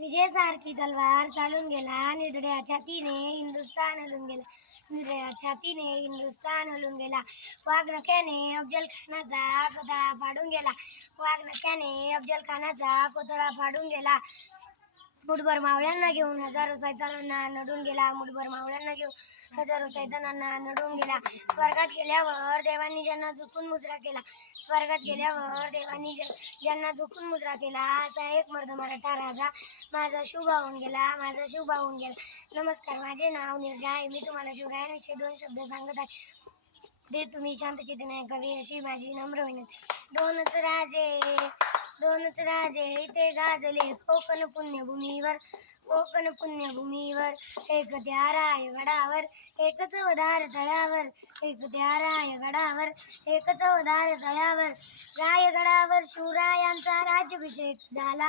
विजयासारखी तलवार चालून गेला, निर्दया छातीने हिंदुस्थान हलून गेला, निर्दया छातीने हिंदुस्थान हलून गेला. वाघनख्याने अफजल खानाचा पुतळा फाडून गेला, वाघनख्याने अफजल खानाचा पुतळा फाडून गेला. मुठभर मावळ्यांना घेऊन हजारो सैतानांना नडून गेला, मुठभर मावळ्यांना घेऊन हजारो सैतानांना नडून गेला. स्वर्गात गेल्यावर देवांनी ज्यांना झुकून मुजरा केला, स्वर्गात गेल्यावर देवांनी ज्यांना झुकून मुजरा केला, असा एक मर्द मराठा राजा माझा शुभ होऊन गेला, माझा शुभ होऊन गेला. नमस्कार, माझे नाव नीरजा आहे. मी तुम्हाला शिवरायांविषयी 2 शब्द सांगत आहे. ते तुम्ही शांतचित्ताने ऐकावे अशी माझी नम्र विनंती. दोनच राजे इथे गाजले कोकण पुण्यभूमीवर, कोकण पुण्यभूमीवर. एक त्या रायगडावर, एक चवदार तळ्यावर, एक त्या रायगडावर, एक चवदार तळ्यावर. रायगडावर शिवरायांचा राज्याभिषेक झाला,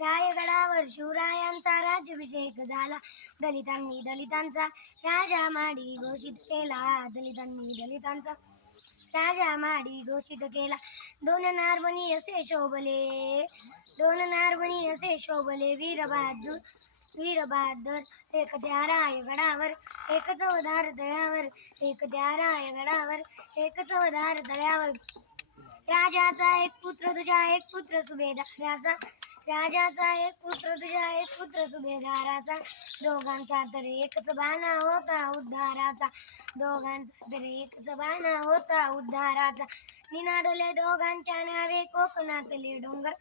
रायगडावर शिवरायांचा राज्याभिषेक झाला. दलितांनी दलितांचा राजा माडी घोषित केला, दलितांनी दलितांचा राजा माडी घोषित केला. 2 नारबणी असे शोभले, 2 नारबणी असे शोभले वीरबहादूर, वीरबहादूर. एक त्या रायगडावर, एक चवदार तळ्यावर, एक त्या रायगडावर, एक चवदार तळ्यावर. राजाचा एक पुत्र तुझ्या एक पुत्र सुभेदाराचा, राजाचा एक पुत्र तुझ्या एक पुत्र सुभेदाराचा. दोघांचा तर एकच बाणा होता उद्धाराचा, दोघांचा तर एकच बाणा होता उद्धाराचा. निनादले दोघांच्या नावे कोकणातले डोंगर,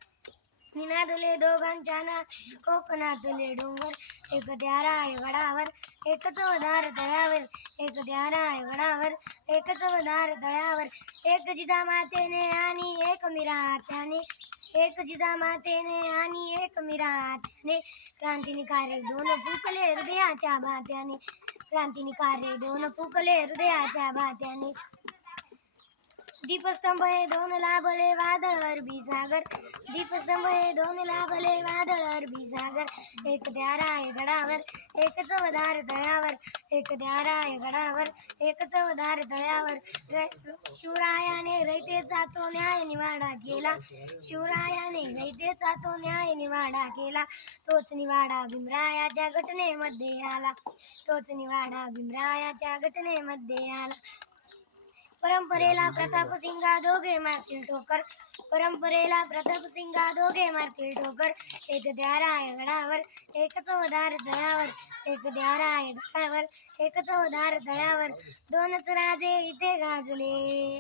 निनादले दोघांच्या नावे कोकणातले डोंगर. एक त्या रायगडावर, एक चवदार तळ्यावर, एक त्या रायगडावर, एक चवदार तळ्यावर. एक जिजामातेने आणि एक मीरात्याने, एक जिजामातेने आणि एक मीरात्याने. क्रांतिनिकारे 2 फुकले हृदयाच्या भात्याने, क्रांतिनिकारे 2 फुकले हृदयाच्या भात्याने. दीपस्तंभ हे 2 लाभले वादळ अरबी सागर, दीपस्तंभ हे 2 लाभले वादळ अरबी सागर. एक त्या रायगडावर, एक चवदार तळ्यावर, एक त्या रायगडावर, एक चवदार तळ्यावर. शिवरायाने रयतेचा तो न्याय निवाडा केला, शिवरायाने रयतेचा तो न्याय निवाडा केला. तोच निवाडा भीमरायाच्या घटनेमध्ये आला, तोच निवाडा भीमरायाच्या घटनेमध्ये आला. परंपरेला प्रतापसिंगा दोघे मारतील ठोकर, परंपरेला प्रतापसिंगा दोघे मारतील ठोकर. एक त्या रायगडावर, एक चवदार तळ्यावर, एक त्या रायगडावर, एक चवदार तळ्यावर. 2च राजे इथे गाजले,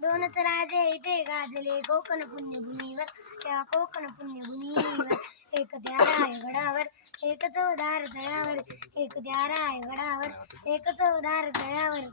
2च राजे इथे गाजले कोकण पुण्यभूमीवर, त्या कोकण पुण्यभूमीवर. एक त्या रायगडावर, एक चवदार तळ्यावर, एक त्या रायगडावर, एक चवदार तळ्यावर.